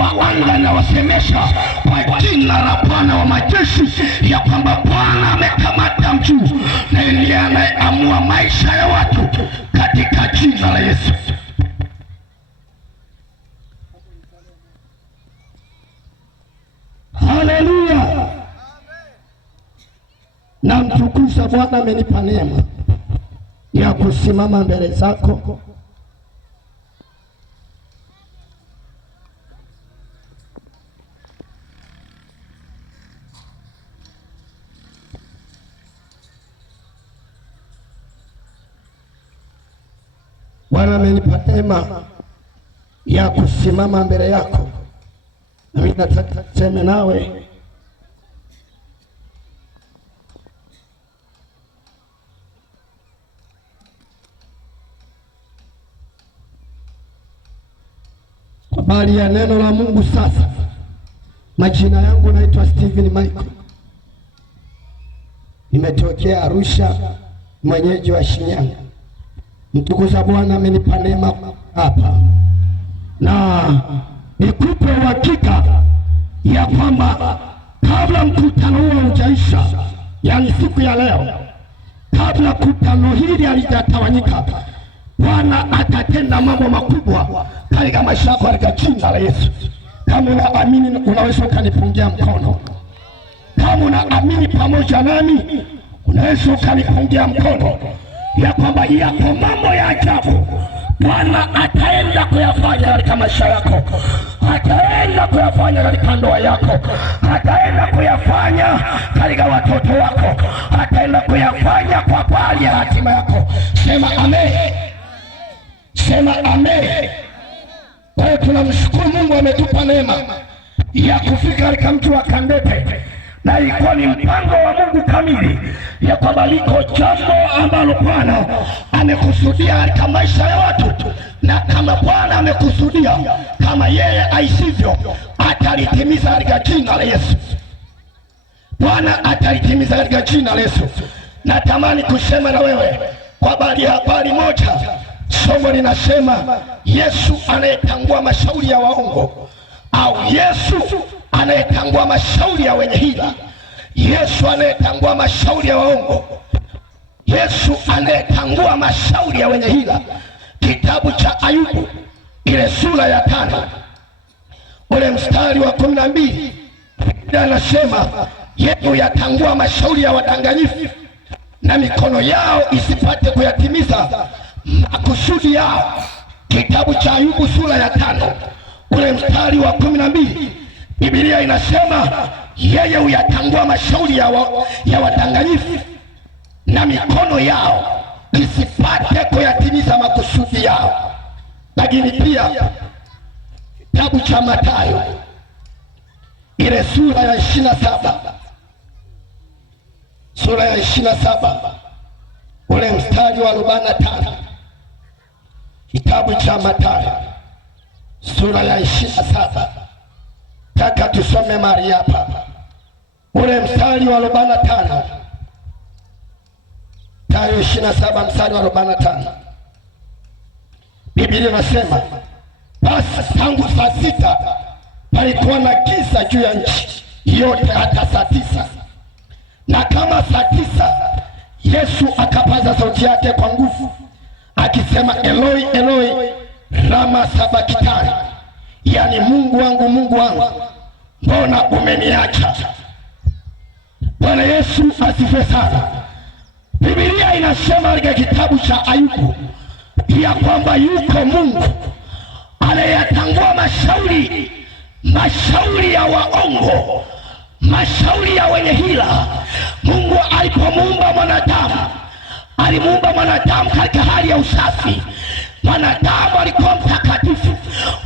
wa anga na wasemesha kwa jina la Bwana wa majeshi ya kwamba Bwana amekamata mtu na ndiye anayeamua maisha ya watu katika jina la Yesu. Haleluya. Na mtukuza Bwana amenipa neema ya kusimama mbele zako. Bwana amenipa neema ya kusimama mbele yako. Na mimi nataka kusema nawe kwa habari ya neno la Mungu. Sasa majina yangu naitwa Steven Michael, nimetokea Arusha, mwenyeji wa Shinyanga. Mtukuza Bwana amenipa neema hapa, na nikupe uhakika ya kwamba kabla mkutano huo hujaisha, yani siku ya leo, kabla mkutano hili halijatawanyika, Bwana atatenda mambo makubwa katika maisha yako katika jina la Yesu. Kama unaamini unaweza ukanipungia mkono. Kama unaamini pamoja nami unaweza ukanipungia mkono ya kwamba yako mambo ya ajabu Bwana ataenda kuyafanya katika maisha yako, ataenda kuyafanya katika ndoa yako, ataenda kuyafanya katika watoto wako, ataenda kuyafanya kwa bali ya hatima yako. Sema amen. Sema amen. Kwa hiyo tunamshukuru Mungu ametupa neema ya kufika katika mji wa Kandete, na ilikuwa ni mpango wa Mungu kamili ya kwamba liko jambo ambalo Bwana amekusudia katika maisha ya watu, na kama Bwana amekusudia, kama yeye aisivyo, atalitimiza katika jina la Yesu. Bwana atalitimiza katika jina la Yesu. Natamani kusema na wewe kwa habari moja. Somo linasema Yesu anayetangua mashauri ya waongo, au Yesu anayetangua mashauri ya wenye hila. Yesu anayetangua mashauri ya waongo, Yesu anayetangua mashauri ya wenye hila. Kitabu cha Ayubu ile sura ya 5 ule mstari wa 12 anasema Yesu yatangua mashauri ya wadanganyifu, na mikono yao isipate kuyatimiza makusudi yao. Kitabu cha Ayubu sura ya 5 ule mstari wa 12, Biblia inasema yeye huyatangua mashauri ya wadanganyifu, na mikono yao isipate kuyatimiza makusudi yao. Lakini pia kitabu cha Mathayo ile sura ya 27, sura ya 27 ule mstari wa 45. Kitabu cha Mathayo sura ya 27, taka tusome mahali hapa ule mstari wa 45. Mathayo 27 mstari wa 45. Biblia inasema basi tangu saa 6 palikuwa na giza juu ya nchi yote hata saa 9. Na kama saa 9 Yesu akapaza sauti yake kwa nguvu akisema, Eloi Eloi lama sabakitani, yani Mungu wangu mbona umeniacha? Bwana Yesu asifiwe sana. Biblia inasema katika kitabu cha Ayubu ya kwamba yuko Mungu anayatangua mashauri ya waongo, mashauri ya wenye hila. Mungu alipomuumba mwanadamu, alimuumba mwanadamu katika hali ya usafi. Mwanadamu alikuwa mtakatifu,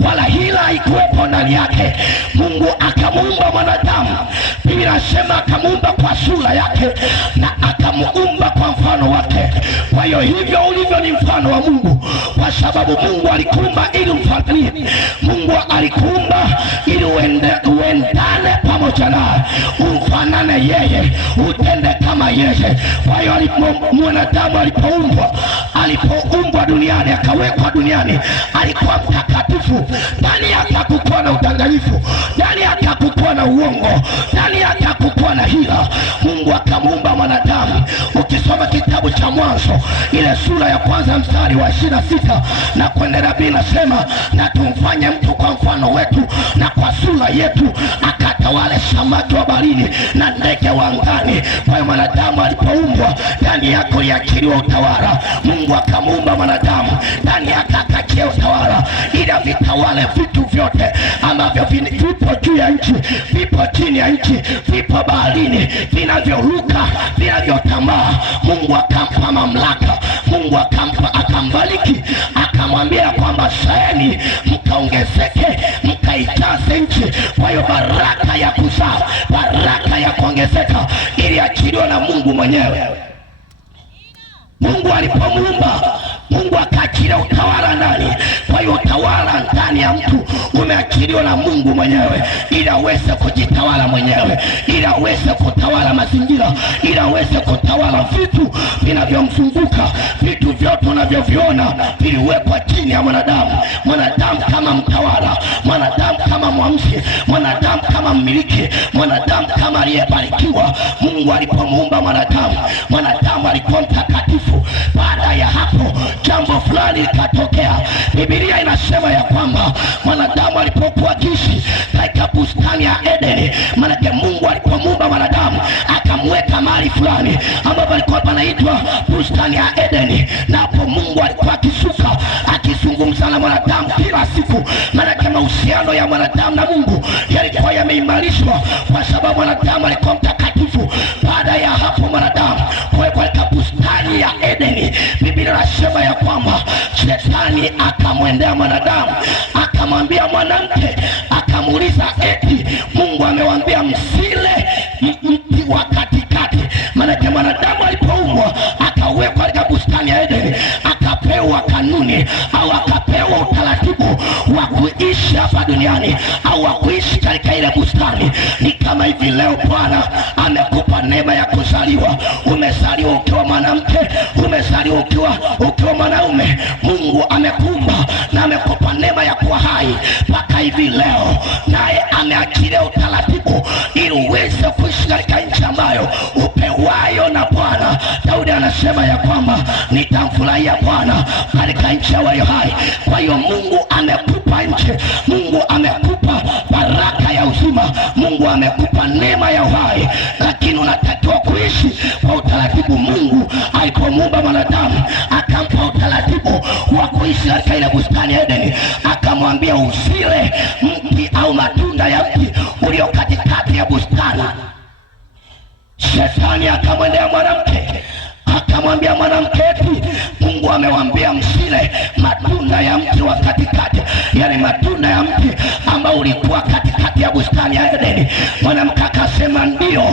wala hila haikuwepo ndani yake. Mungu akamuumba mwanadamu, Biblia inasema akamuumba kwa sura yake na akamuumba kwa mfano wake. Kwa hiyo hivyo ulivyo ni mfano wa Mungu, kwa sababu Mungu alikuumba ili umfuatilie. Mungu alikuumba ili uendane pamoja naye, umfanane yeye, utende kama yeye. Kwa hiyo mwanadamu alipoumbwa duniani, akawekwa duniani, alikuwa mtakatifu, ndani yake hakukuwa na udanganyifu. udanganyifu, ndani yake hakukuwa na uongo, ndani yake hakukuwa na hila. Mungu akamuumba mwanadamu. Ukisoma kitabu cha Mwanzo ile sura ya kwanza mstari wa 26 na kuendelea, Biblia inasema na tumfanye mtu kwa mfano wetu na kwa sura yetu, akatawale samaki wa baharini na ndege wa angani. Kwa hiyo mwanadamu alipoumbwa, ndani yake aliachiliwa utawala. Mungu akamuumba mwanadamu, ndani yake akaachia utawala ili vitawale vitu vyote ambavyo vipo juu ya nchi, vipo chini ya nchi, vipo baharini, vinavyoruka, vinavyotambaa. Mungu akampa mamlaka, Mungu akambariki, akamwambia kwamba zaeni mkaongezeke, mkaijaze nchi. Kwa hiyo baraka ya kuzaa, baraka ya kuongezeka iliachiliwa na Mungu mwenyewe. Mungu alipomuumba, Mungu akaachilia utawala ndani. Kwa hiyo utawala ndani ya mtu umeachiliwa na Mungu mwenyewe, ili aweze kujitawala mwenyewe, ili aweze kutawala mazingira, ili aweze kutawala vitu vinavyomzunguka. Vitu vyote unavyoviona viliwekwa chini ya mwanadamu. Mwanadamu kama mtawala, mwanadamu kama mwamshi, mwanadamu kama mmiliki, mwanadamu kama aliyebarikiwa. Mungu alipomuumba mwanadamu, mwanadamu alikuwa mtakatifu. Baada ya hapo jambo fulani likatokea. Biblia inasema ya kwamba mwanadamu alipokuwa akiishi katika bustani ya Edeni, maana Mungu alipomuumba mwanadamu akamweka mahali fulani ambapo alikuwa panaitwa bustani ya Edeni, na hapo Mungu alikuwa akishuka akizungumza na mwanadamu kila siku. Maana mahusiano ya mwanadamu na Mungu yalikuwa yameimarishwa kwa sababu mwanadamu alikuwa mtakatifu. Baada ya hapo mwanadamu kuwekwa katika bustani ya Edeni, Biblia inasema ya kwamba Shetani akamwendea mwanadamu, akamwambia mwanamke, akamuuliza eti Mungu amewaambia msile mti wa katikati. Maana mwanadamu alipoumbwa akawekwa katika bustani ya Edeni, akapewa kanuni au akapewa utaratibu wa kuishi hapa duniani au wa kuishi katika ile bustani. Ni kama hivi leo Bwana amekupa neema ya kuzaliwa. Umezaliwa ukiwa mwanamke, umezaliwa ukiwa mwanaume. Mungu amekuumba na amekupa neema ya kuwa hai mpaka hivi leo, naye ameachilia utaratibu ili uweze kuishi katika nchi ambayo upewayo na Bwana. Daudi anasema ya kwamba nitamfurahia Bwana katika nchi ya walio hai. Kwa hiyo Mungu amekupa nchi, Mungu amekupa baraka ya uzima, Mungu amekupa neema ya uhai, lakini unatakiwa kuishi kwa utaratibu. Mungu alipomuumba mwanadamu akampa utaratibu wa kuishi katika ile bustani ya Edeni, akamwambia usile mti au matunda ya mti ulio katikati ya bustani. Shetani akamwendea mwanamke, akamwambia mwanamke eti Mungu amewaambia msile matunda ya mti wa katikati, yani matunda ya mti ambao ulikuwa katikati ya bustani ya Edeni. Mwanamke akasema ndio.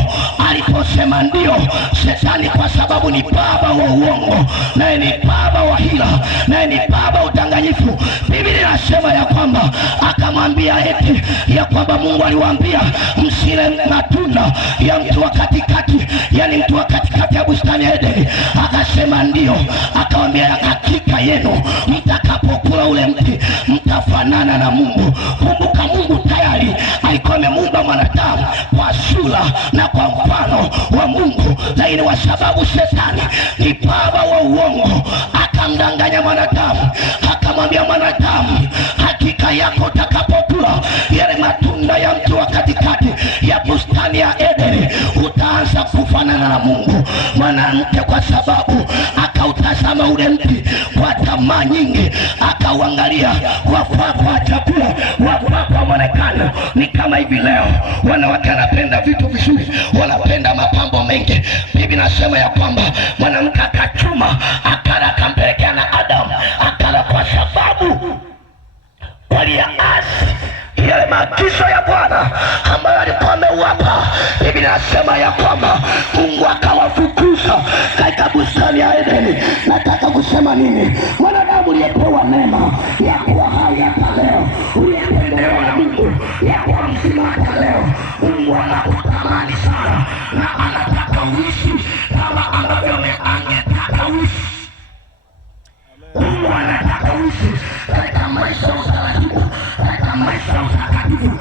Aliposema ndio, Shetani kwa sababu ni baba wa uongo, naye ni baba wa hila, naye ni baba wa udanganyifu, Biblia inasema ya kwamba akamwambia eti ya kwamba Mungu aliwaambia msile matunda ya mti wa katikati, yani mti wa katikati ya bustani ya Edeni. Akasema ndio. Akawambia hakika yenu mtakapokula ule mti mtafanana na Mungu. Kumbuka Mungu tayari alikuwa amemuumba mwanadamu kwa sura na kwa mfano wa Mungu, lakini kwa sababu Shetani ni baba wa uongo akamdanganya mwanadamu, akamwambia mwanadamu hakika yako utakapokula yale matunda ya mti wa katikati ya bustani ya Edeni utaanza kufanana na Mungu. Mwanamke kwa sababu akautazama ule mti kwa tamaa nyingi, akauangalia, wafaa kwa chakula, wafaa kwa mwonekano. Ni kama hivi leo wanawake wanapenda vitu vizuri, wanapenda mapambo mengi. Biblia inasema ya kwamba mwanamke akachuma akala, akampelekea na Adamu akala, kwa sababu waliasi yale maagizo ya Bwana ambayo alikuwa amewapa. Biblia inasema ya kwamba Mungu akawafukuza katika bustani ya Edeni. Nataka kusema nini? Mwanadamu uliyepewa neema ya kuwa hai hata leo, uliyependelewa na Mungu ya kuwa mzima hata leo, Mungu anakutamani sana na anataka uishi kama ambavyo angetaka uishi. Mungu anataka uishi katika maisha ya utaratibu, katika maisha ya utakatifu,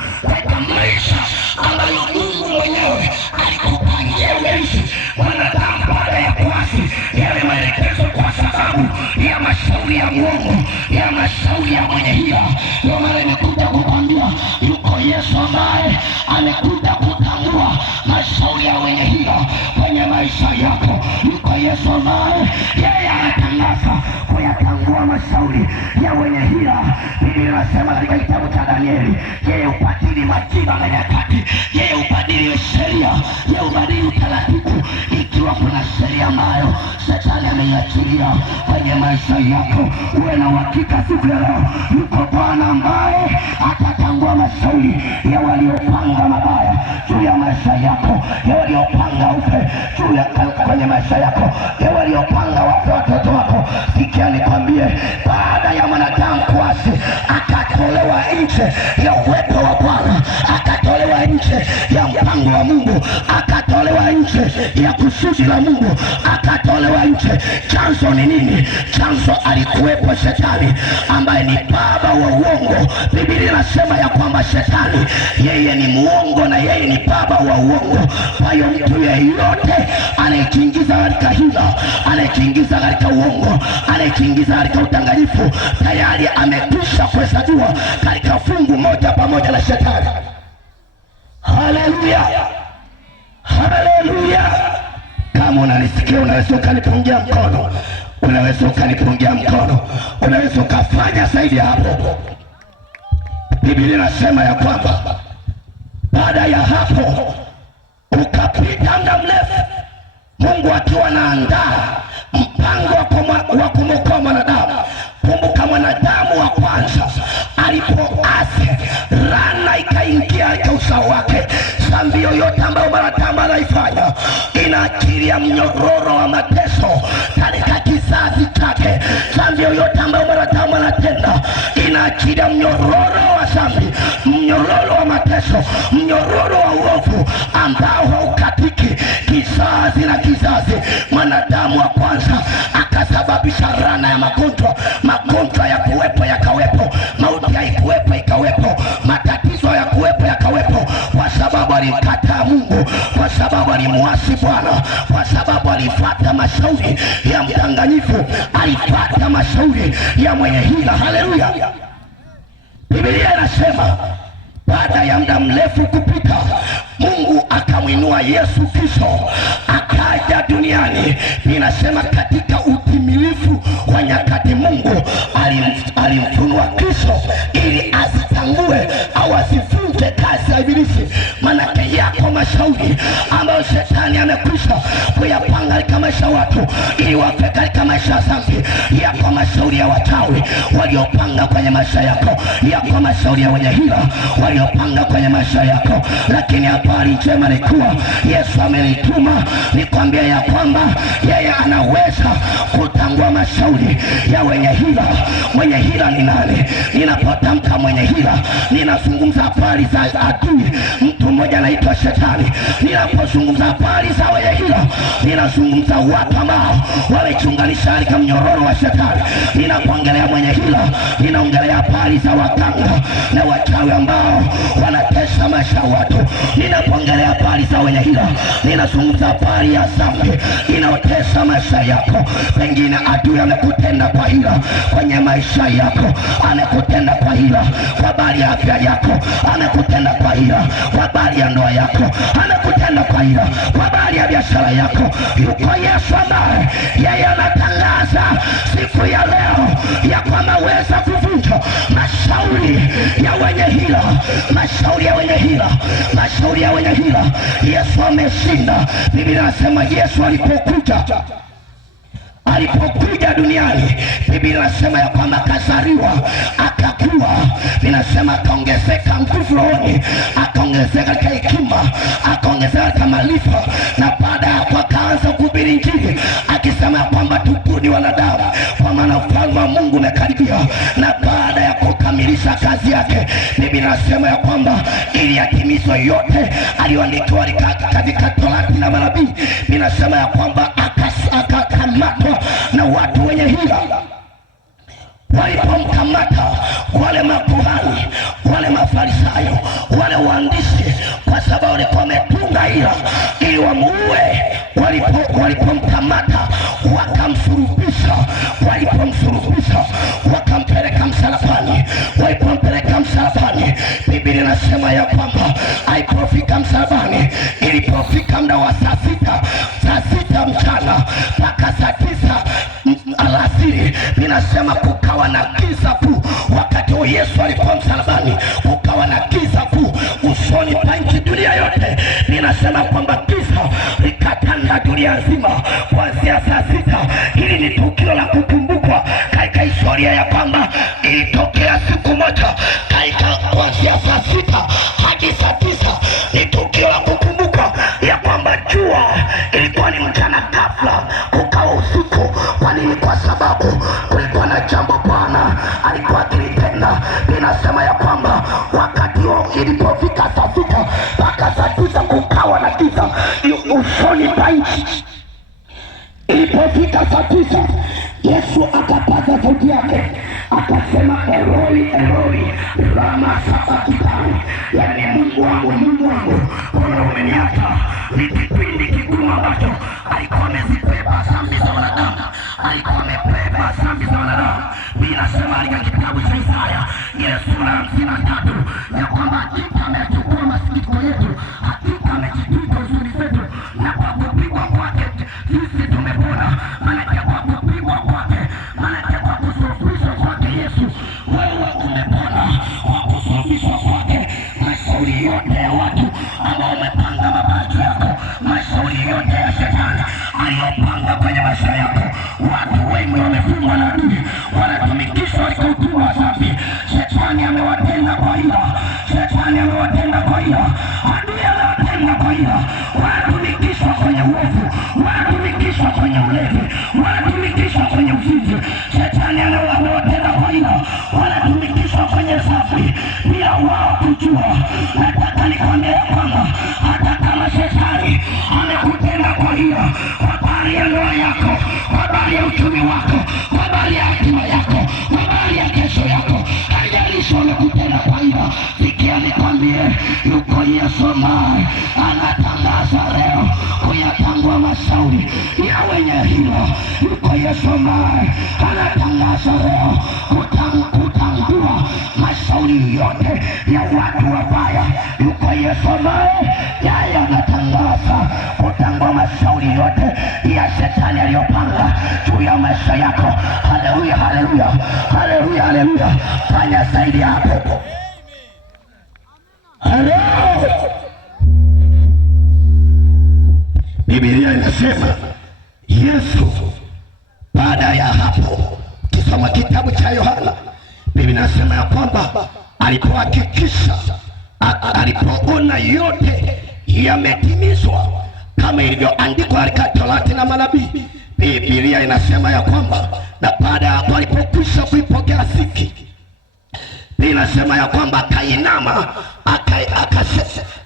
yuko Yesu ambaye amekuja kutangua mashauri ya wenye hila kwenye maisha yako. Yuko Yesu ambaye yeye anatangaza kuyatangua mashauri ya wenye hila. Biblia inasema katika kitabu cha Danieli, yeye ubadili majira na nyakati, yeye ubadili sheria, yeye ubadili utaratibu. Ikiwa kuna sheria ambayo Shetani ameiachilia kwenye maisha yako, uwe na uhakika siku ya leo yuko Bwana ambaye atatangua mashauri ya waliopanga mabaya juu ya maisha yako, ya waliopanga ufe juu ya kwenye maisha yako, ya waliopanga wafe watoto wako. Sikia nikwambie, baada ya mwanadamu kuasi, akatolewa nje ya uwepo wa Bwana, akatolewa nje ya mpango wa Mungu, akatolewa nje ya kusudi la Mungu, akatolewa nje. Chanzo ni nini? Chanzo alikuwepo Shetani ambaye ni baba wa uongo. Biblia inasema ya kwamba Shetani yeye ni muongo na yeye ni baba wa uongo. Kwa hiyo mtu yeyote anayejiingiza katika hila, anayejiingiza katika uongo, anayejiingiza katika udanganyifu, tayari amekwisha kuhesabiwa katika fungu moja pamoja na Shetani. Haleluya, haleluya. Kama unanisikia, unaweza ukanipungia mkono, unaweza ukanipungia mkono, unaweza ukafanya zaidi hapo. Biblia inasema ya kwamba baada ya hapo ukapita muda mrefu, Mungu akiwa anaandaa mpango wa kumwokoa mwanadamu. Kumbuka, mwanadamu wa kwanza alipoasi, laana ikaingia katika uzao wake. Dhambi yoyote ambayo mwanadamu anaifanya inaachilia mnyororo wa mateso katika kizazi chake. Dhambi yoyote ambayo mwanadamu anatenda inaachilia mnyororo wa dhambi, mnyororo wa mateso, mnyororo wa uovu ambao haukatiki kizazi na kizazi. Mwanadamu wa kwanza akasababisha laana ya magonjwa. Magonjwa ya kuwepo yakawepo, mauti ya ikuwepo ikawepo, matatizo ya kuwepo yakawepo, kwa sababu alimkataa Mungu, kwa sababu alimuasi Bwana, kwa sababu alifuata mashauri ya mdanganyifu, alifuata mashauri ya mwenye hila. Haleluya. Biblia inasema baada ya muda mrefu kupita, Mungu akamwinua Yesu Kristo akaja duniani. Ninasema katika utimilifu wa nyakati, Mungu alimfunua Kristo ili azitangue au asivunje kazi ya ibilisi. Manake yako mashauri ambayo Shetani amekwisha kuyapanga katika maisha ya watu ili wafe katika maisha ya dhambi. Yako mashauri ya wachawi waliopanga kwenye maisha yako, yako mashauri ya wenye hila waliopanga kwenye maisha yako. Lakini habari njema ni kuwa Yesu amenituma nikwambia ya kwamba yeye anaweza kutangua mashauri ya wenye hila. Mwenye hila ni nani? Ninapotamka mwenye hila, ninazungumza habari za adui, mtu mmoja anaitwa Shetani. Ninapozungumza habari za wenye hila, ninazungumza watu ambao wamechunganisha katika mnyororo wa Shetani. Ninapoongelea mwenye hila, ninaongelea habari za waganga na wachawi ambao wanatesa maisha ya watu. Ninapoongelea habari za wenye hila, ninazungumza habari ya dhambi inaotesa maisha yako. Pengine adui amekutenda kwa hila kwenye maisha yako, amekutenda kwa hila kwa habari ya afya yako, amekutenda kwa hila kwa habari ya ndoa yako, amekutenda kwa hila kwa habari ya biashara yako. Yuko Yesu ambaye yeye anatangaza siku ya leo ya kwamba weza kuvunja mashauri ya wenye hila, mashauri ya wenye hila, mashauri ya wenye hila. Yesu ameshinda. Biblia inasema Yesu alipokuja duniani, Biblia inasema ya kwamba akazaliwa, akakua, inasema akaongezeka nguvu rohoni, akaongezeka katika hekima, akaongezeka katika maarifa, na baada ya hapo akaanza kuhubiri Injili akisema ya kwamba tubuni wanadamu, kwa maana ufalme wa Mungu umekaribia. Na baada ya kukamilisha kazi yake, Biblia inasema ya kwamba ili yatimizwe yote aliyoandikiwa katika Torati na manabii. Inasema ya kwamba akakamatwa na watu wenye hila. Walipomkamata wale makuhani, wale mafarisayo, wale waandishi, kwa sababu walikuwa wametunga hila ili wamuue, walipomkamata wakamsurubisha. Walipomsurubisha wakampeleka msalabani. Walipompeleka msalabani, Biblia inasema ya kwamba alipofika msalabani, ilipofika muda wa saa sita mchana mpaka saa 9 alasiri, inasema kukawa na giza kuu. Wakati wa Yesu alikuwa msalabani, kukawa na giza kuu usoni pa nchi, dunia yote. Ninasema kwamba giza likatanda dunia nzima kuanzia saa 6. Hili ni tukio la kukumbukwa katika historia ya kwamba ilitokea siku moja kuanzia saa 6 hadi saa 9. Ni tukio la kukumbuka ya kwamba jua ilikuwa ni mchana, ghafla kukawa usiku. Kwa nini? Kwa sababu kulikuwa na jambo Bwana alikuwa akilitenda. Ninasema ya kwamba wakati ilipofika saa 6 mpaka saa 9 kukawa na giza usoni pa nchi. Ilipofika saa 9 Yesu akapaza sauti yake akasema, Eloi Eloi lama sabakthani, yani Mungu wangu mbona umeniacha? Ni kipindi kigumu ambacho alikuwa amezibeba dhambi za wanadamu, alikuwa amebeba dhambi za wanadamu. Ninasema katika kitabu cha Isaya ile sura ya 53 ya kwamba hakika amechukua masikitiko yetu, hakika amejitwika huzuni zetu, na kwa kupigwa kwake sisi tumepona. Maanake kwa kupigwa kwake, maanake kwa kusulubishwa kwake Yesu wewe umepona. Kwa kusulubishwa kwake mashauri yote ya watu ambao wamepanga mabaya yako, mashauri yote ya shetani aliyopanga kwenye maisha yako, watu wengi wamefungwa na adui, wanatumikishwa katika utumwa wa dhambi. Shetani amewatenda kwa hila, shetani amewatenda kwa hila, adui amewatenda kwa hila. Wanatumikishwa kwenye uovu, wanatumikishwa kwenye ulevi, wanatumikishwa kwenye uzinzi. Shetani amewatenda kwa hila, wanatumikishwa kwenye dhambi bila wao kujua. Nataka nikwambie ya kwamba hata kama shetani amekutenda kwa hila, kwa habari ya ndoa yako, kwa habari ya uchumi wako, kwa habari ya hatima yako, kwa habari ya kesho yako, haijalishi amekutenda kwa hila, sikia nikwambie, yuko Yesu ambaye anatangaza leo kuyatangua mashauri ya wenye hila. Yuko Yesu ambaye anatangaza leo kutangua mashauri yote ya watu wabaya. Yuko Yesu ambaye yeye anatangaza kutangua mashauri yote ya shetani aliyopanga juu ya maisha yako. Haleluya, haleluya, haleluya, haleluya. Fanya zaidi hapo. Biblia inasema Yesu baada ya hapo, kisoma kitabu cha Yohana, Biblia inasema ya kwamba alipohakikisha, alipoona yote yametimizwa kama ilivyoandikwa katika Torati na manabii, Biblia inasema ya kwamba na baada ya hapo alipokwisha kuipokea siki, inasema ya kwamba akainama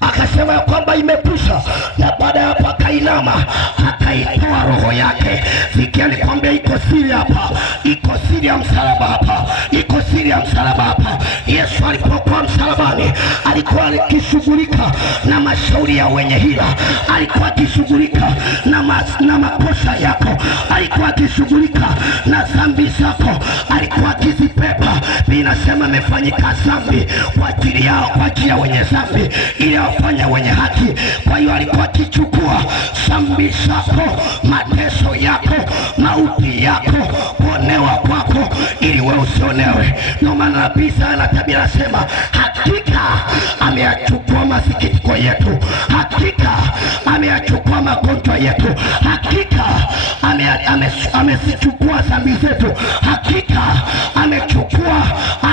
akasema ya kwamba imekwisha. Na baada ya hapo akainama akaitoa roho yake. Sikia nikwambia, iko siri hapa, iko siri ya msalaba hapa, iko siri ya msalaba hapa. Yesu alipokuwa msalabani alikuwa akishughulika na mashauri ya wenye hila, alikuwa akishughulika na makosa yako, alikuwa akishughulika na dhambi zako, alikuwa akizibeba. Inasema amefanyika dhambi kwa ajili yao, kwa ajili ya wenye dhambi ili awafanya wenye haki. Kwa hiyo alikuwa akichukua dhambi zako, mateso yako, mauti yako, kuonewa kwako ili wewe usionewe. Ndio maana nabii sana tabia anasema hakika ameyachukua masikitiko yetu, hakika ameyachukua magonjwa yetu, hakika amezichukua dhambi zetu, hakika amechukua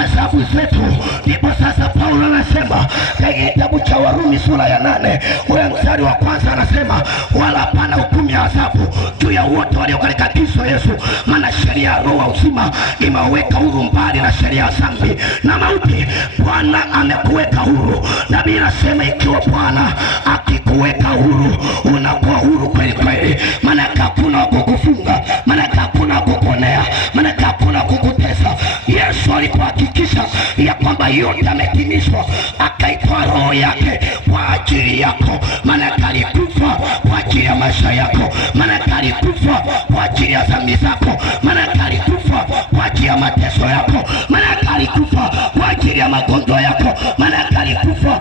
adhabu zetu. Ndipo sasa Paulo anasema katika kitabu cha Warumi sura ya 8 ule mstari wa kwanza, anasema wala hapana hukumu ya adhabu juu ya wote walio katika Kristo Yesu, maana sheria ya roho wa uzima imeweka huru mbali na sheria ya dhambi na mauti. Bwana amekuweka huru. Nabii anasema ikiwa Bwana akikuweka huru, unakuwa huru kweli kweli. Maana hakuna kukufunga, maana hakuna kukuonea, maana hakuna kukutesa. Yesu alipohakikisha ya kwamba yote yametimizwa, akaitoa roho yake kwa ajili yako. Maana alikufa kwa ajili ya maisha yako, maana alikufa kwa ajili ya dhambi zako, maana alikufa kwa ajili ya mateso yako, maana alikufa kwa ajili ya magonjwa yako, maana alikufa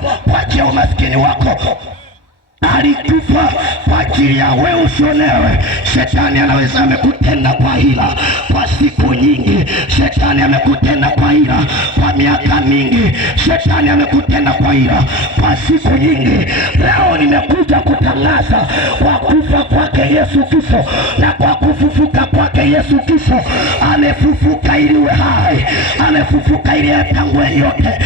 umaskini wako. Alikufa kwa ajili ya wewe usionewe. Shetani anaweza amekutenda kwa hila kwa siku nyingi. Shetani amekutenda kwa hila kwa miaka mingi. Shetani amekutenda kwa hila kwa siku nyingi. Leo nimekuja kutangaza kwa kufa kwake Yesu Kristo na kwa kufufuka kwake Yesu Kristo. Amefufuka ili uwe hai, amefufuka ili atangue yote,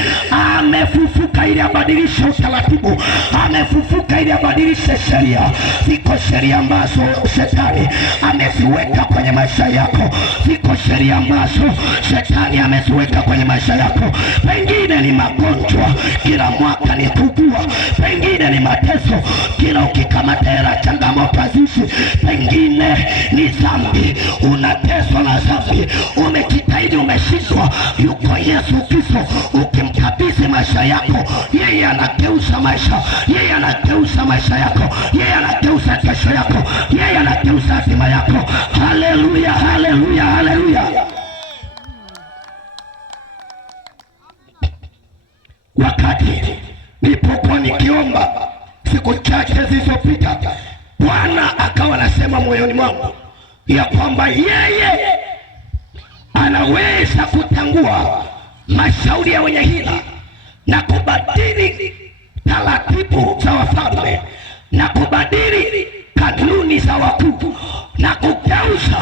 amefufuka ili abadilishe utaratibu, amefufuka ili abadilishe sheria. Ziko sheria ambazo shetani ameziweka kwenye maisha yako, ziko sheria ambazo shetani ameziweka kwenye maisha yako. Pengine ni magonjwa, kila mwaka ni kugua. Pengine ni mateso, kila ukikamata hela changamoto haziishi. Pengine ni dhambi, unateswa na dhambi, umejitahidi umeshindwa. Yuko Yesu Kristo, ukimkabidhi maisha yako, yeye anageuza maisha, yeye anageuza maisha yako, yeye anageuza kesho yako, yeye anageuza hatima yako. Haleluya, haleluya, haleluya. Wakati nilipokuwa nikiomba siku chache zilizopita, Bwana akawa anasema moyoni mwangu ya kwamba yeye anaweza kutangua mashauri ya wenye hila na kubadili taratibu za wafalme na kubadili kanuni za wakuu na kugeuza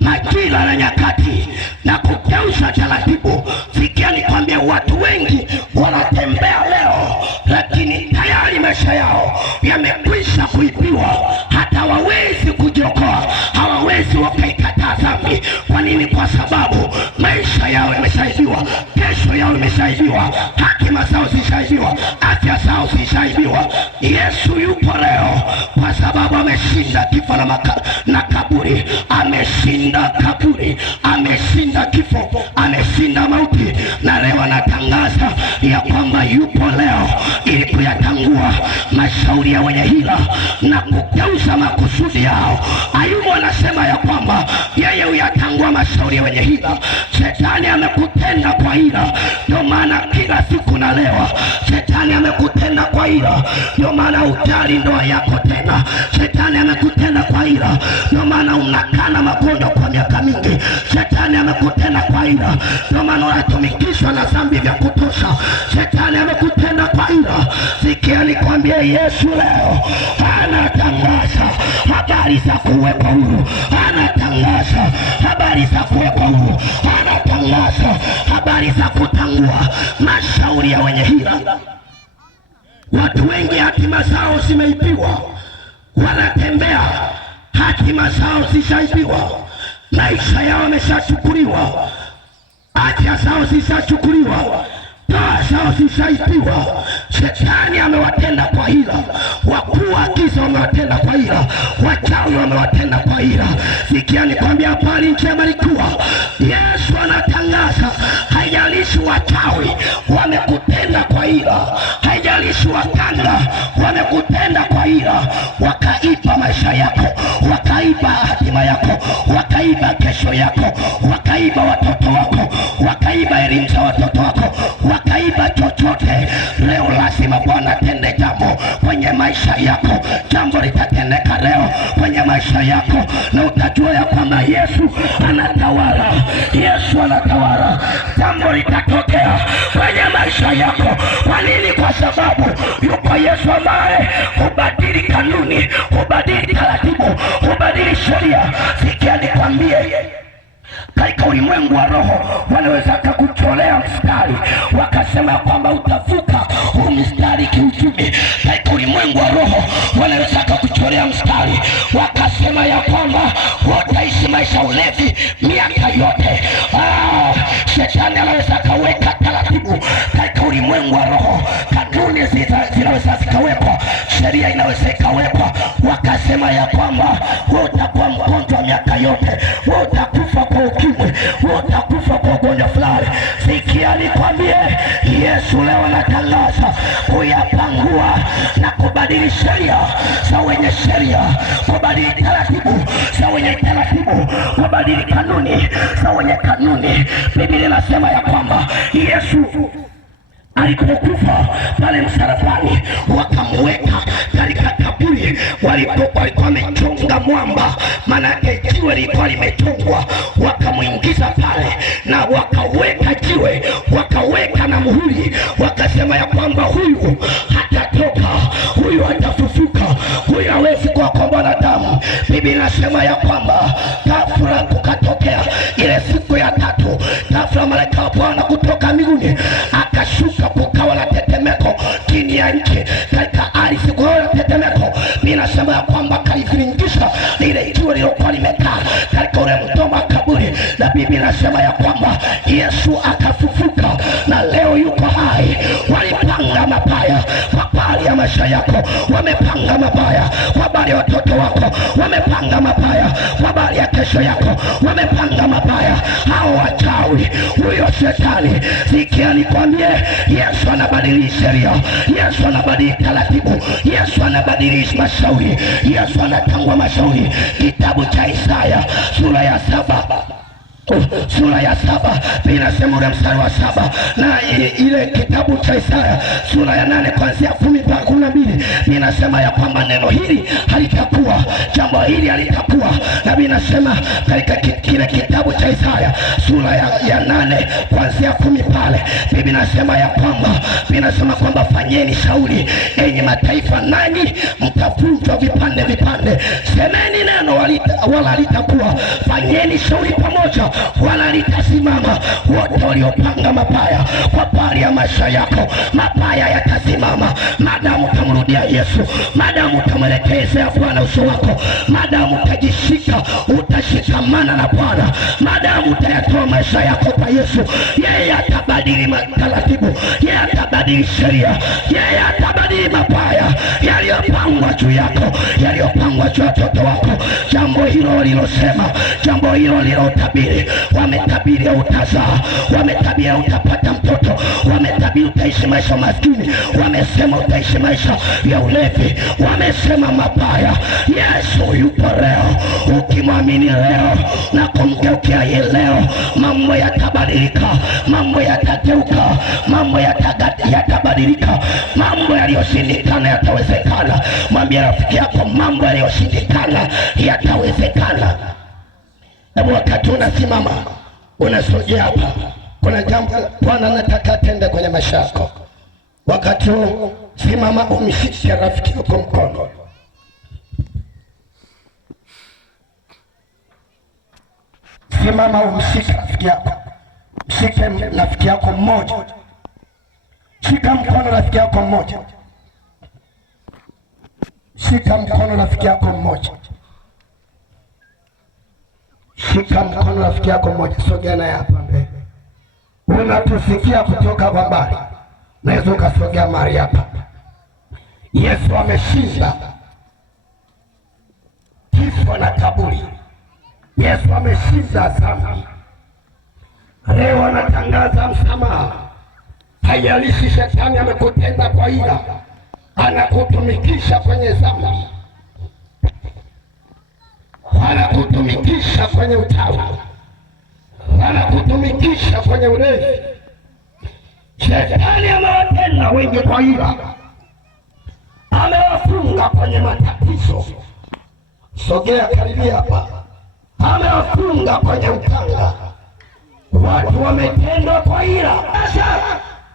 majira na nyakati na kugeuza taratibu. Sikia nikwambie, watu wengi wanatembea leo, lakini tayari maisha yao yamekwisha kuibiwa. Hata hawawezi kujiokoa, hawawezi wakaikataa dhambi. Kwa nini? Kwa sababu maisha yao yameshaibiwa, kesho yao imeshaibiwa, hatima zao zishaibiwa, afya zao zishaibiwa. Yesu yupo leo kwa sababu ameshinda kifo na kaburi, ameshinda kaburi, ameshinda kifo, ameshinda mauti. Na leo anatangaza ya kwamba yupo leo ili kuyatangua mashauri ya wenye hila na kugeuza makusudi yao. Ayubu anasema ya kwamba yeye huyatangua mashauri ya wenye hila. Shetani amekutenda kwa hila, ndio maana kila siku nalewa. Shetani amekutenda kwa hila, ndio maana hujali ndoa yako tena. Shetani amekutenda kwa hila, ndio maana unakana magonjwa kwa miaka mingi. Shetani amekutenda kwa hila, ndio maana unatumikishwa na dhambi vya kutosha. Shetani amekutenda kwa hila. Sikia nikwambie, Yesu leo anatangaza habari za kuwekwa huru, anatangaza habari za kuwekwa huru, anatangaza habari za kutangua mashauri ya wenye hila. Watu wengi hatima zao zimeibiwa, wanatembea hatima zao zishaibiwa, maisha yao yameshachukuliwa, afya zao zishachukuliwa, ndoa zao zishaibiwa. Shetani amewatenda kwa hila, wakuu wa giza wamewatenda kwa hila, wachawi wamewatenda kwa hila. Sikia nikwambia, habari njema ilikuwa Yesu anatangaza, haijalishi wachawi wamekutenda kwa hila, haijalishi waganga wamekutenda kwa hila, wakaiba maisha yako, wakaiba hatima yako, wakaiba kesho yako, wakaiba watoto wako, wakaiba elimu za watoto wako, wakaiba chochote. Leo lazima Bwana tende jambo kwenye maisha yako. Jambo litatendeka leo kwenye maisha yako, na utajua ya kwamba Yesu anatawala, Yesu anatawala. Jambo litatokea kwenye maisha yako. Kwa nini? Kwa sababu yuko Yesu ambaye hubadili kanuni, hubadili taratibu, hubadili sheria. Sikia nikwambie, katika ulimwengu wa roho wanaweza kukucholea mstari wakasema kwamba utavuka huu mstari kiuchumi. Katika ulimwengu wa roho wanaweza kukucholea mstari wakasema ya kwamba utaishi maisha ulevi miaka yote. Shetani anaweza kaweka taratibu katika ulimwengu wa roho, kanuni zinaweza zikawekwa, sheria inaweza ikawekwa, wakasema ya kwamba utakuwa mgonjwa miaka yote, utakufa kwa ukimwi, utakufa kwa ugonjwa fulani. Sikia nikwambie, Yesu leo anatangaza kuyapangua na kubadili sheria za wenye sheria, kubadili taratibu za wenye taratibu, kubadili kanuni za wenye kanuni. Biblia inasema ya kwamba Yesu alipokufa pale msalabani, wakamweka katika kaburi. Walikuwa wamechonga mwamba, maana yake jiwe lilikuwa limechongwa, wakamwingiza pale na wakaweka jiwe, wakaweka na muhuri, wakasema ya kwamba huyu hatatoka, huyu hatafufuka, huyu hawezi kuwakomboa na damu. Biblia inasema ya kwamba ghafla kukatokea ile siku ya tatu, ghafla malaika wa Bwana kutoka mbinguni akashuka, kukawa na tetemeko chini ya nchi, katika ardhi kukawa na tetemeko. Ninasema ya kwamba kaliviringisha lile jiwe lilokuwa limekaa katika ule mdomo wa kaburi, na Biblia inasema ya kwamba Yesu akafufuka na leo yuko hai. Walipanga mabaya kwa habari ya maisha yako, wamepanga mabaya kwa habari ya watoto wako, wamepanga mabaya kwa habari ya kesho yako, wamepanga mabaya hao wachawi, huyo shetani. Sikia nikwambie, Yesu anabadili sheria, Yesu anabadili taratibu, Yesu anabadili mashauri, Yesu anatangua mashauri. Kitabu cha Isaya sura ya 7 inasema ule mstari wa 7, na ile kitabu cha Isaya sura ya 8 kuanzia 10 mpaka 12 inasema ya kwamba neno hili halitakuwa, jambo hili halitakuwa. Na inasema katika kile kitabu cha Isaya sura ya 8 kuanzia 10 pale, Biblia inasema kwamba fanyeni shauri enyi mataifa, nanyi mtavunjwa vipande vipande. Semeni neno wala halitakuwa, fanyeni shauri pamoja wala litasimama. Wote waliopanga mabaya kwa habari ya maisha yako, mabaya yatasimama madamu utamrudia Yesu, madamu utamwelekezea Bwana uso wako, madamu utajishika, utashikamana na Bwana, madamu utayatoa maisha yako kwa Yesu. Yeye atabadili taratibu, yeye atabadili sheria, yeye atabadili mabaya yaliyopangwa juu yako, yaliyopangwa juu ya watoto wako. Jambo hilo walilosema, jambo hilo lilotabiri, wametabiri utazaa, wametabiri utapata mtoto, wametabiri utaishi maisha maskini, wamesema utaishi maisha ya ulevi, wamesema mabaya. Yesu yupo leo, ukimwamini leo na kumgeukia yeye leo, mambo yatabadilika, mambo yatageuka, mambo yatabadilika, mambo yaliyoshindikana yatawezekana. Mwambie rafiki yako, mambo yaliyoshindikana yatawezekana. Na wakati unasimama unasogea hapa, kuna jambo Bwana anataka atende kwenye maisha yako. Wakati huu simama, umshike rafiki yako mkono. Simama umshike rafiki yako, mshike rafiki yako mmoja, shika mkono rafiki yako mmoja, shika mkono rafiki yako mmoja, shika mkono rafiki yako mmoja, sogea naye hapa mbele. Unatusikia kutoka kwa mbali, naweza ukasogea mahali hapa. Yesu ameshinda kifo na kaburi. Yesu ameshinda dhambi. Leo anatangaza msamaha. Haijalishi shetani amekutenda kwa ila, anakutumikisha kwenye dhambi, anakutumikisha kwenye uchawi, anakutumikisha kwenye ulevi. Shetani amewatenda wengi kwa ila, amewafunga kwenye matatizo. Sogea karibia hapa. Amewafunga kwenye utanga. Watu wametendwa kwa ila. Sasa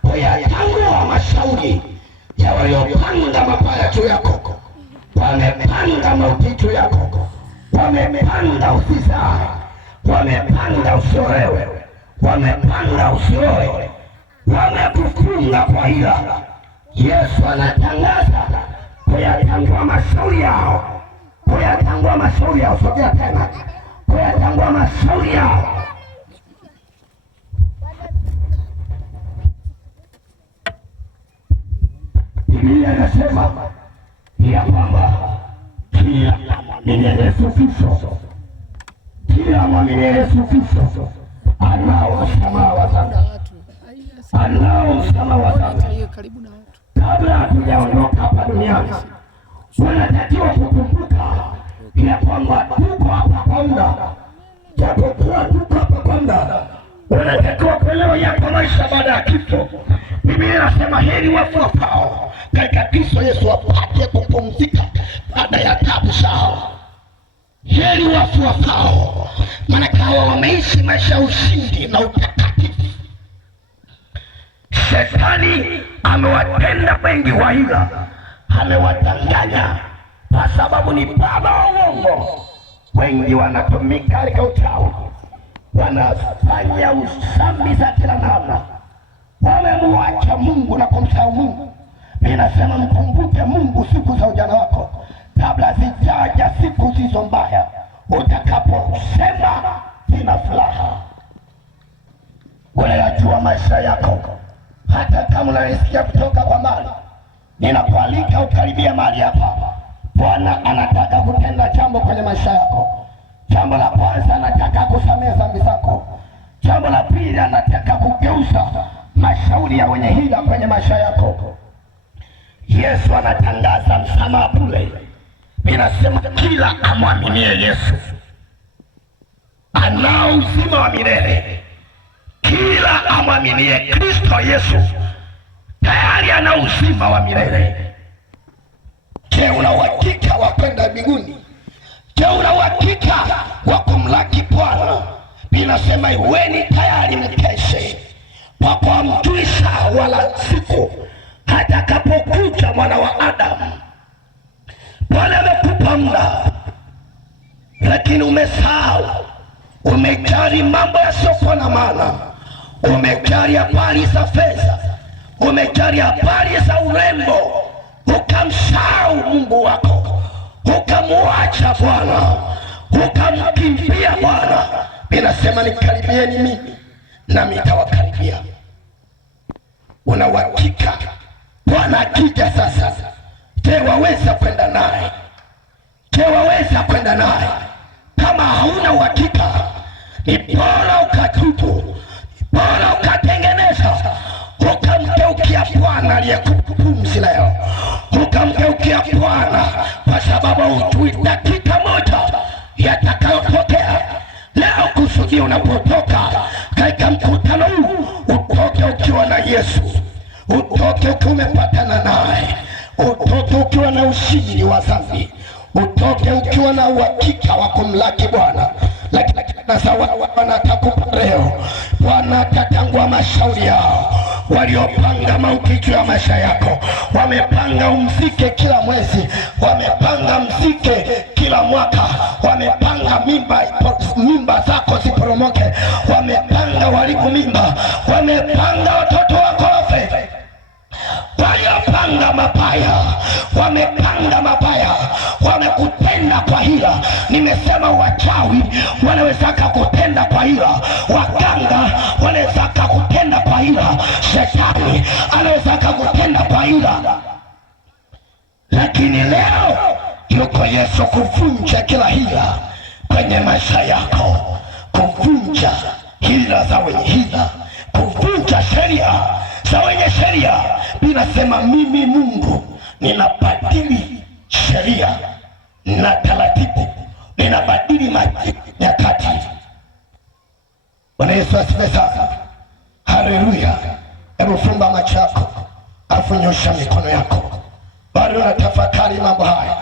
kuyatangua mashauri ya waliopanga mabaya juu yako, wamepanga mauti juu yako, wamepanga usizae, wamepanga usiolewe, wamepanga usioe, wamekufunga kwa ila. Yesu anatangaza kuyatangua mashauri yao, kuyatangua mashauri yao. Sogea tena, kuyatangua mashauri yao. Biblia inasema ya kwamba kila mwamini Yesu Kristo, kila mwamini Yesu Kristo anao msamaha wa dhambi, anao msamaha wa dhambi. Kabla hatujaondoka hapa duniani, unatakiwa kukumbuka ya kwamba tuko hapa kwa muda. Japokuwa tuko hapa kwa muda, unatakiwa kuelewa yako maisha baada ya kifo. Biblia inasema heri wafu wafao katika Kristo Yesu wapate kupumzika baada ya taabu zao. Heri wafu wafao, maana hawa wameishi maisha ya ushindi na utakatifu. Shetani amewatenda wengi wa hila, amewatanganya kwa sababu ni baba wa uongo. Wengi wanatumika katika uchawi, wanafanya usambi za kila namna, wamemwacha Mungu na kumsahau Mungu. Inasema mkumbuke Mungu siku za ujana wako, kabla zijaja siku zizo mbaya, utakaposema sina furaha. Unayajua maisha yako, hata kama unasikia kutoka kwa mali. Ninakualika ukaribia mali hapa. Bwana anataka kutenda jambo kwenye maisha yako. Jambo la kwanza, anataka kusamehe dhambi zako. Jambo la pili, anataka kugeuza mashauri ya wenye hila kwenye maisha yako. Yesu anatangaza msamaha bure. Inasema kila amwaminie Yesu anao uzima wa milele. Kila amwaminie Kristo Yesu tayari ana uzima wa milele. Je, una uhakika wa kwenda mbinguni? Je, una uhakika wa kumlaki Bwana? Inasema iweni tayari mkeshe, kwa kuwa hamjui saa wala siku atakapokuja mwana wa Adamu. Bwana amekupa muda, lakini umesahau. Umejali mambo yasiyokuwa na maana, umejali habari za fedha, umejali habari za urembo, ukamsahau Mungu wako, ukamwacha Bwana, ukamkimbia Bwana. Inasema nikaribieni mimi nami nitawakaribia. Una uhakika Bwana akija sasa, je, waweza kwenda naye? Je, waweza kwenda naye? Kama hauna uhakika, ni bora ukatubu, bora ukatengeneza, ukamgeukia Bwana aliyekupa pumzi leo, ukamgeukia Bwana, kwa sababu hujui dakika moja yatakayotokea. Leo kusudi unapotoka katika mkutano huu, utoke ukiwa na Yesu, utoke ukiwa umepatana naye, utoke ukiwa na ushindi wa dhambi, utoke ukiwa na uhakika wa kumlaki Bwana. Lakini Bwana atakupa leo. Bwana atatangua mashauri yao waliopanga mauti juu ya maisha yako. Wamepanga umzike kila mwezi, wamepanga mzike kila mwaka, wamepanga mimba zako ziporomoke, wamepanga waliku mimba, wamepanga watoto wako wafe. Waliopanga mabaya, wamepanga mabaya, wamekutenda kwa hila. Nimesema wachawi wanaweza kukutenda kwa hila, waganga wanaweza kukutenda kwa hila, shetani anaweza kukutenda kwa hila. Lakini leo yuko Yesu kuvunja kila hila kwenye maisha yako, kuvunja hila za wenye hila, kuvunja sheria za wenye sheria. Binasema mimi Mungu ninabadili sheria na taratibu, ninabadili nyakati. Bwana Yesu asifiwe sana. Haleluya. Hebu fumba macho yako, afu nyosha mikono yako. Bado unatafakari mambo haya.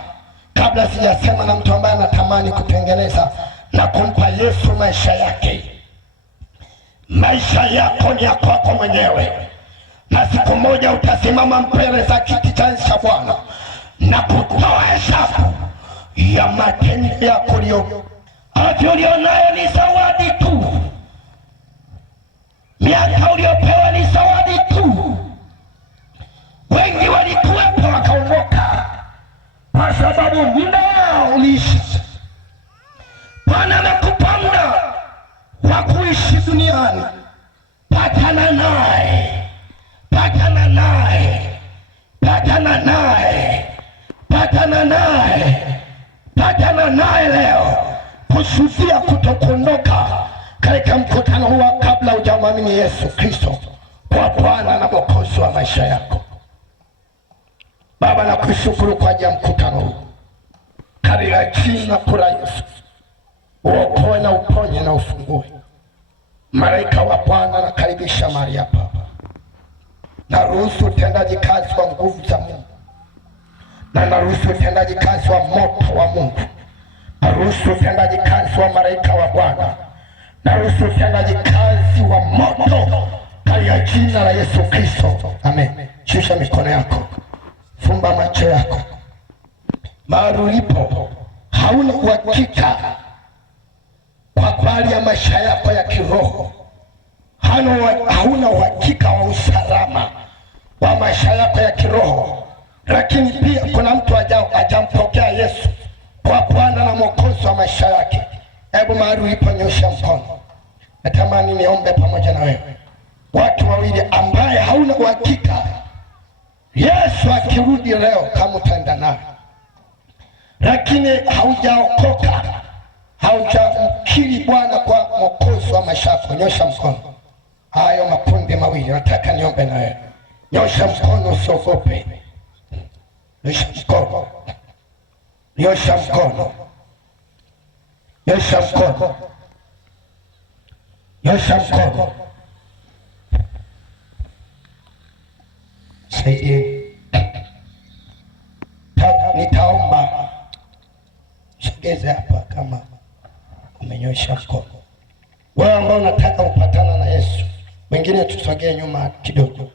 Kabla sijasema na mtu ambaye anatamani kutengeneza na kumpa Yesu maisha yake. Maisha yako ni ya kwako mwenyewe, na siku moja utasimama mbele za kiti cha enzi cha Bwana na kutoa hesabu ya matendo yako. Afya ulionayo ni zawadi tu, miaka uliopewa ni zawadi tu. Wengi walikuwepo wakaondoka kwa sababu muda wao uliisha. Bwana amekupa muda wa kuishi duniani. Patana naye, patana naye, patana naye, patana naye, patana naye leo, kusudia kutokuondoka katika mkutano huu kabla hujamwamini Yesu Kristo kwa Bwana na Mwokozi wa maisha yako. Baba, nakushukuru kwa ajili ya mkutano huu, katika jina la Yesu. Uokoe na uponye na ufungue. Malaika wa Bwana nakaribisha mahali hapa. naruhusu utendaji kazi wa nguvu za Mungu, na naruhusu utendaji kazi wa moto wa Mungu, naruhusu utendaji kazi wa malaika wa Bwana, naruhusu utendaji kazi wa moto katika jina la Yesu Kristo. Amen. Shusha mikono yako, fumba macho yako. Mahali ulipo hauna uhakika kwa habari ya maisha yako ya kiroho, hauna uhakika wa usalama wa maisha yako ya kiroho, lakini pia kuna mtu hajampokea Yesu kwa Bwana na Mwokozi wa maisha yake. Hebu mahali ulipo nyosha mkono, natamani niombe pamoja na wewe. Watu wawili ambaye hauna uhakika Yesu akirudi leo kama utaenda naye, lakini haujaokoka, haujamkiri Bwana kwa Mwokozi wa maisha yako. Nyosha mkono. Hayo makundi mawili nataka niombe na wewe. Nyosha mkono, usiogope. Nyosha mkono. Nyosha mkono. Nyosha mkono. Nyosha mkono. Saidie. Nitaomba sogeze hapa kama umenyosha mkono. Wewe ambao unataka kupatana na Yesu, wengine tusogee nyuma kidogo.